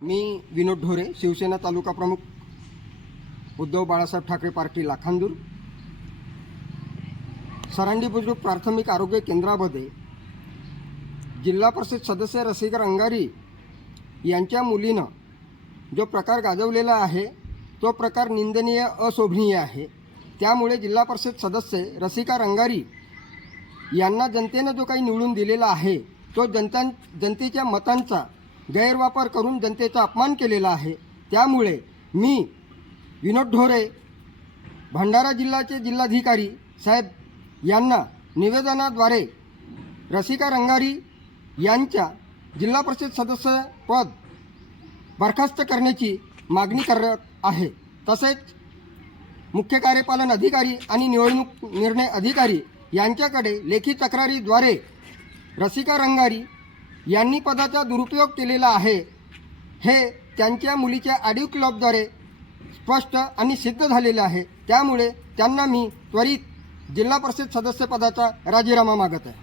मी विनोद ढोरे, शिवसेना तालुका प्रमुख, उद्धव बाळासाहेब ठाकरे पार्टी लाखांदूर। सरांडी बुजुर्ग प्राथमिक आरोग्य केंद्रामध्ये जिल्हा परिषद सदस्य रसिका रंगारी यांच्या मुलीनं जो प्रकार गाजवलेला आहे तो प्रकार निंदनीय, अशोभनीय आहे। त्यामुळे जिल्हा परिषद सदस्य रसिका रंगारी यांना जनतेनं जो काही निवडून दिलेला आहे तो जनतेच्या मतांचा गैरवापर करून जनतेचा अपमान केलेला आहे। त्यामुळे मी विनोद ढोरे, भंडारा जिल्ह्याचे जिल्हाधिकारी साहेब यांना निवेदनाद्वारे रसिका रंगारी यांच्या जिल्हा परिषद सदस्य पद बरखास्त करण्याची मागणी करत आहे। तसेच मुख्य कार्यपालन अधिकारी आणि निवडणूक निर्णय अधिकारी यांच्याकडे लेखी तक्रारीद्वारे रसिका रंगारी यांनी पदाचा दुरुपयोग केलेला आहे हे त्यांच्या मुलीच्या ऑडिओ क्लिपद्वारे स्पष्ट आणि सिद्ध झालेले आहे। त्यामुळे त्यांना मी त्वरित जिल्हा परिषद सदस्य पदाचा राजीनामा मागत आहे।